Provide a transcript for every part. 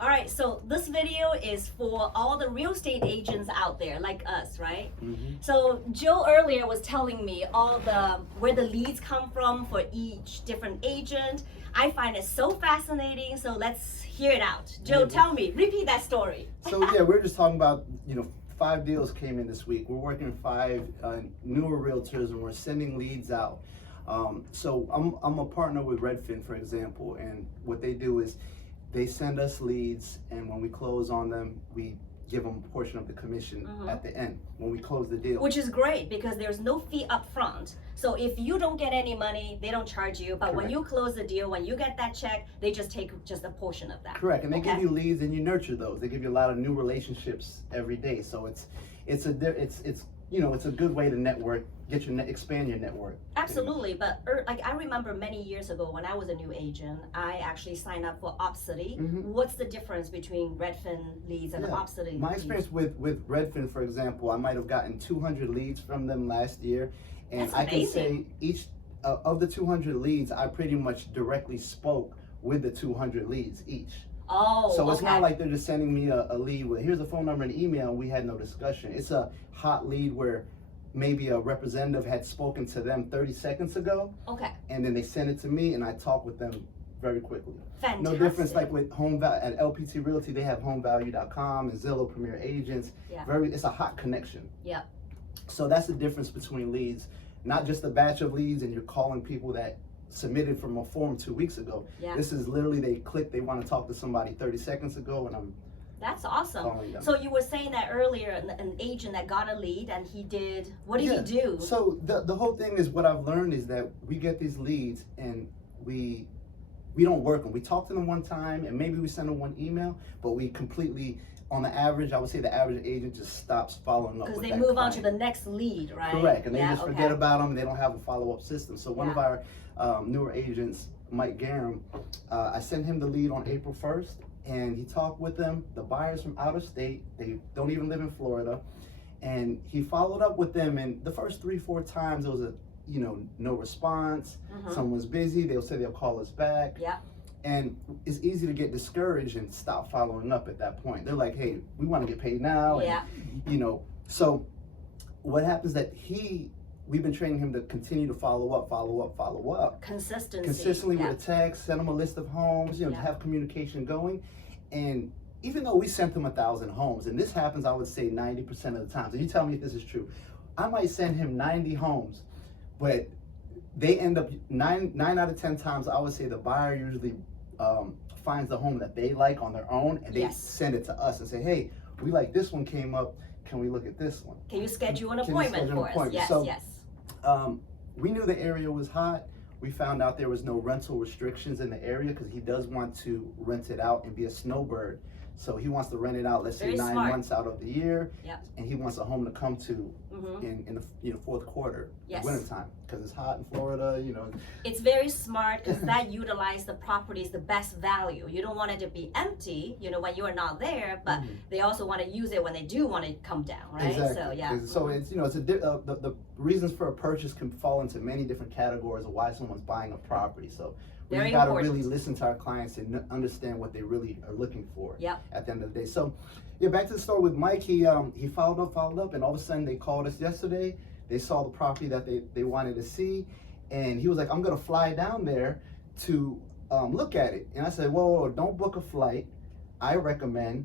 All right, so this video is for all the real estate agents out there like us, right? So Joe earlier was telling me all the where the leads come from for each different agent. I find it so fascinating, so let's hear it out. Joe, tell me, repeat that story. So yeah, we're just talking about, 5 deals came in this week. We're working with 5 newer realtors and we're sending leads out. So I'm a partner with Redfin, for example, and what they do is they send us leads, and when we close on them, we give them a portion of the commission at the end when we close the deal. Which is great because there's no fee up front. So if you don't get any money, they don't charge you. But when you close the deal, when you get that check, they just take just a portion of that. Correct, and they give you leads and you nurture those. They give you a lot of new relationships every day. So it's a good way to network, expand your network. Absolutely, but like I remember many years ago when I was a new agent, I actually signed up for Opcity. What's the difference between Redfin leads and Opcity leads? My experience with Redfin, for example, I might have gotten 200 leads from them last year, and That's I can amazing. say each of the 200 leads, I pretty much directly spoke with the 200 leads each. Oh, so it's okay. not like they're just sending me a lead with here's a phone number and email and we had no discussion. It's a hot lead where maybe a representative had spoken to them 30 seconds ago. Okay. And then they send it to me and I talk with them very quickly. Fantastic. No difference like with at LPT Realty, they have homevalue.com and Zillow Premier Agents. Yeah. It's a hot connection. Yep. So that's the difference between leads, not just a batch of leads and you're calling people that submitted from a form 2 weeks ago. Yeah. This is literally they want to talk to somebody 30 seconds ago and That's awesome. calling them. So you were saying that earlier, an agent that got a lead and what did he do? So the whole thing is what I've learned is that we get these leads and we don't work them. We talk to them one time and maybe we send them one email, but we completely, on the average, I would say the average agent just stops following up with that Because they move on to client. the next lead, right? Correct, and they just okay. forget about them. They don't have a follow-up system. So one of our newer agents, Mike Garum, I sent him the lead on April 1st, and he talked with them. The buyers from out of state, they don't even live in Florida, and he followed up with them. And the first 3-4 times, there was no response. Someone's busy. They'll say they'll call us back. Yeah. And it's easy to get discouraged and stop following up at that point. They're like, hey, we want to get paid now. Yeah. And, so what happens that we've been training him to continue to follow up. Consistency. Consistently with a text, send him a list of homes, to have communication going. And even though we sent him 1,000 homes, and this happens, I would say 90% of the time. So you tell me if this is true. I might send him 90 homes, but they end up 9 out of 10 times, I would say the buyer usually finds the home that they like on their own, and they send it to us and say, hey, we like this one came up. Can we look at this one? Can you schedule an appointment for us? Yes, so, yes. We knew the area was hot. We found out there was no rental restrictions in the area because he does want to rent it out and be a snowbird. So he wants to rent it out, let's say 9 months out of the year, and he wants a home to come to in the fourth quarter, wintertime, because it's hot in Florida. It's very smart because that utilizes the property's the best value. You don't want it to be empty, when you are not there, but they also want to use it when they do want to come down, right? Exactly. So yeah. So it's the reasons for a purchase can fall into many different categories of why someone's buying a property. So we got to really listen to our clients and understand what they really are looking for at the end of the day. So, back to the story with Mike. He followed up, and all of a sudden they called us yesterday. They saw the property that they wanted to see, and he was like, I'm going to fly down there to look at it. And I said, whoa, don't book a flight. I recommend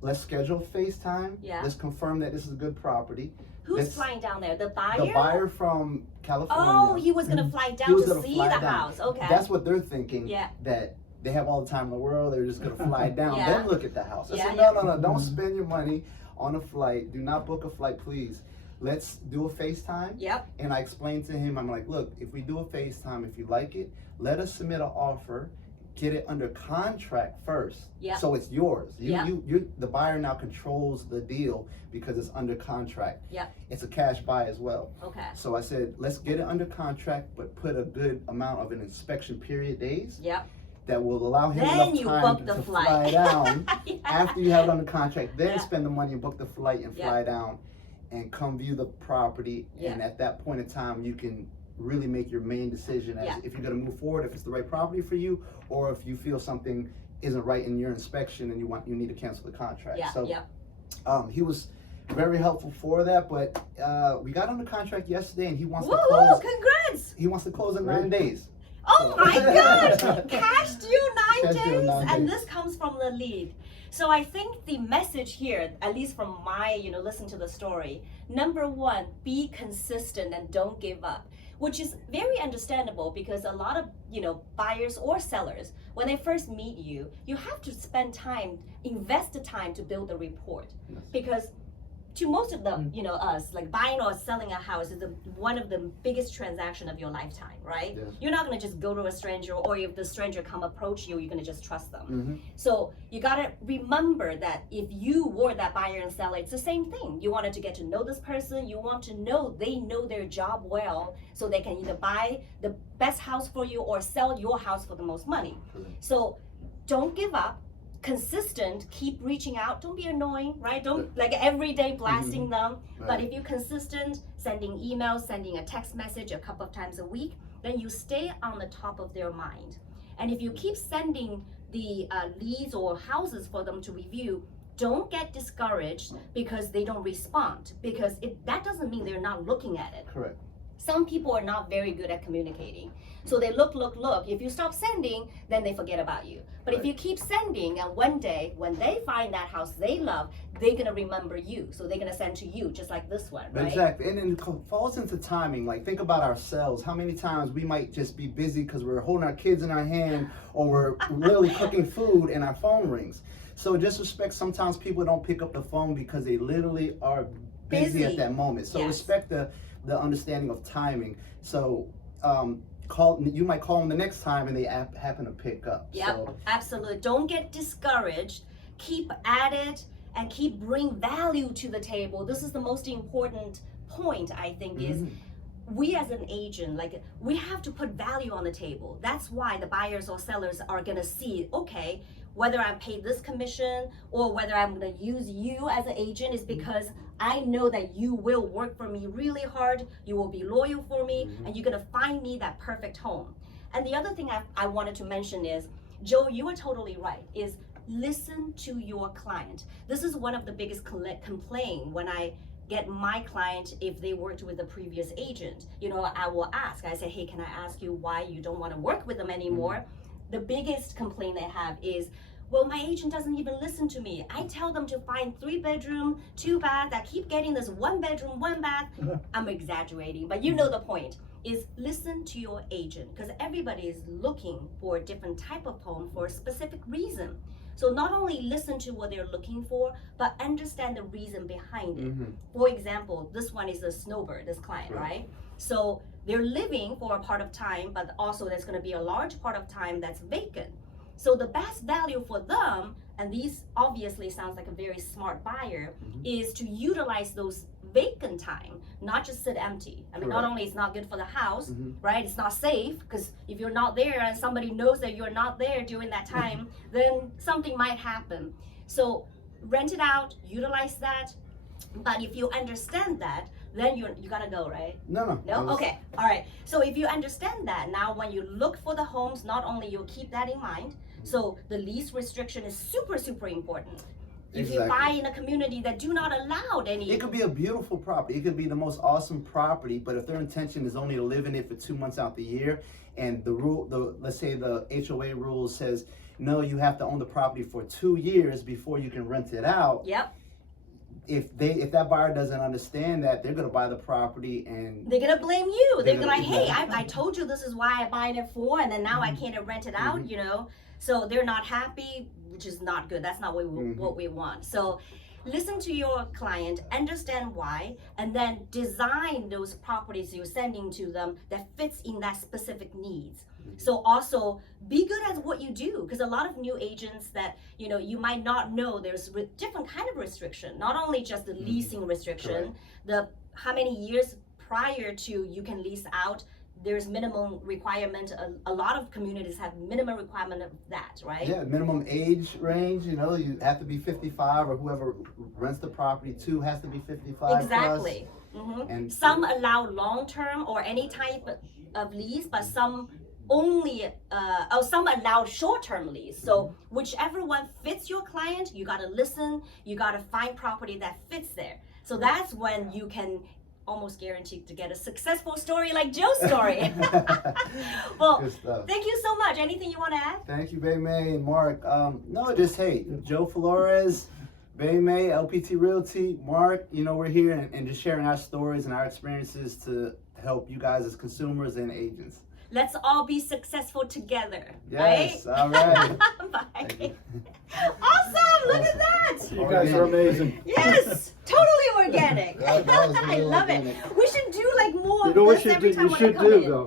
let's schedule FaceTime. Let's confirm that this is a good property. Who's flying down there? The buyer? The buyer from California. Oh, he was going to fly down to see the house. Okay. That's what they're thinking. That they have all the time in the world. They're just going to fly down, then look at the house. I said, no. Don't spend your money on a flight. Do not book a flight, please. Let's do a FaceTime. And I explained to him, I'm like, look, if we do a FaceTime, if you like it, let us submit an offer. Get it under contract first, so it's yours. You the buyer now controls the deal because it's under contract. It's a cash buy as well. Okay. So I said, let's get it under contract, but put a good amount of an inspection period days. That will allow him enough time to fly down after you have it under contract. Then spend the money and book the flight and fly down, and come view the property. And at that point in time, you can really make your main decision as if you're going to move forward, if it's the right property for you, or if you feel something isn't right in your inspection and you need to cancel the contract. Yeah, so yeah. He was very helpful for that, but we got on the contract yesterday and he wants to Woo-hoo, close. Congrats! He wants to close in 9 days. Oh my gosh! Cash due 9 Cash due days? 9 And days. this comes from the lead. So I think the message here, at least from my, listen to the story, number one, be consistent and don't give up, which is very understandable because a lot of, buyers or sellers, when they first meet you, you have to spend time, invest the time to build a rapport. Yes. Because to most of them, us, like buying or selling a house is one of the biggest transaction of your lifetime, right? Yes. You're not gonna just go to a stranger, or if the stranger come approach you, you're gonna just trust them. Mm-hmm. So you gotta remember that if you were that buyer and seller, it's the same thing. You wanted to get to know this person, you want to know they know their job well, so they can either buy the best house for you or sell your house for the most money. Mm-hmm. So don't give up. Consistent, keep reaching out, don't be annoying, right? Don't like every day blasting them. Right. But if you're consistent, sending emails, sending a text message a couple of times a week, then you stay on the top of their mind. And if you keep sending the leads or houses for them to review, don't get discouraged because they don't respond, because that doesn't mean they're not looking at it. Correct. Some people are not very good at communicating. So they look. If you stop sending, then they forget about you. But if you keep sending, and one day when they find that house they love, they're gonna remember you. So they're gonna send to you, just like this one, right? Exactly. And then it falls into timing. Like, think about ourselves. How many times we might just be busy because we're holding our kids in our hand, or we're really cooking food and our phone rings. So just respect, sometimes people don't pick up the phone because they literally are busy at that moment. So respect the understanding of timing. So you might call them the next time and they happen to pick up. Yep, So, absolutely. Don't get discouraged. Keep at it and keep bring value to the table. This is the most important point, I think, is we as an agent, like, we have to put value on the table. That's why the buyers or sellers are gonna see, okay, whether I'm paid this commission or whether I'm gonna use you as an agent is because I know that you will work for me really hard, you will be loyal for me, and you're gonna find me that perfect home. And the other thing I wanted to mention is, Joe, you are totally right, is listen to your client. This is one of the biggest complaint when I get my client, if they worked with the previous agent. I will ask, I say, hey, can I ask you why you don't wanna work with them anymore? The biggest complaint they have is, well, my agent doesn't even listen to me. I tell them to find 3-bedroom, 2-bath. I keep getting this 1-bedroom, 1-bath. I'm exaggerating, but you know the point is listen to your agent, because everybody is looking for a different type of home for a specific reason. So not only listen to what they're looking for, but understand the reason behind it. For example, this one is a snowbird, this client, right? So they're living for a part of time, but also there's gonna be a large part of time that's vacant. So the best value for them, and these obviously sounds like a very smart buyer, is to utilize those vacant time, not just sit empty. I mean, not only it's not good for the house, right? It's not safe, because if you're not there and somebody knows that you're not there during that time, then something might happen. So rent it out, utilize that. But if you understand that, then you gotta go, right? No? Okay, all right. So if you understand that, now when you look for the homes, not only you'll keep that in mind, so the lease restriction is super, super important. If you buy in a community that do not allow any... It could be a beautiful property. It could be the most awesome property, but if their intention is only to live in it for 2 months out the year, and let's say the HOA rule says, no, you have to own the property for 2 years before you can rent it out. Yep. If that buyer doesn't understand that, they're gonna buy the property and they're gonna blame you. They're gonna like, hey, I told you this is why I bought it for, and then now I can't rent it out, So they're not happy, which is not good. That's not what we want. So listen to your client, understand why, and then design those properties you're sending to them that fits in that specific needs. So also be good at what you do, because a lot of new agents that you might not know there's different kind of restriction, not only just the leasing restriction, the how many years prior to you can lease out, there's minimum requirement. A lot of communities have minimum requirement of that, right? Yeah, minimum age range, you have to be 55, or whoever rents the property too has to be 55 Exactly. And some allow long-term or any type of lease, but some only some allowed short-term lease. So whichever one fits your client, you gotta listen, you gotta find property that fits there. So that's when you can almost guaranteed to get a successful story like Joe's story. Well, thank you so much. Anything you want to add? Thank you, Bay May and Mark. No, just hey, Joe Flores, Bay May, LPT Realty, Mark, we're here and just sharing our stories and our experiences to help you guys as consumers and agents. Let's all be successful together. Yes, right? All right. Bye. Awesome, look at that. You guys are amazing. Yes, totally organic. That was I love organic. it. We should do like more You know of what this you every do? time You when I should come do in. though.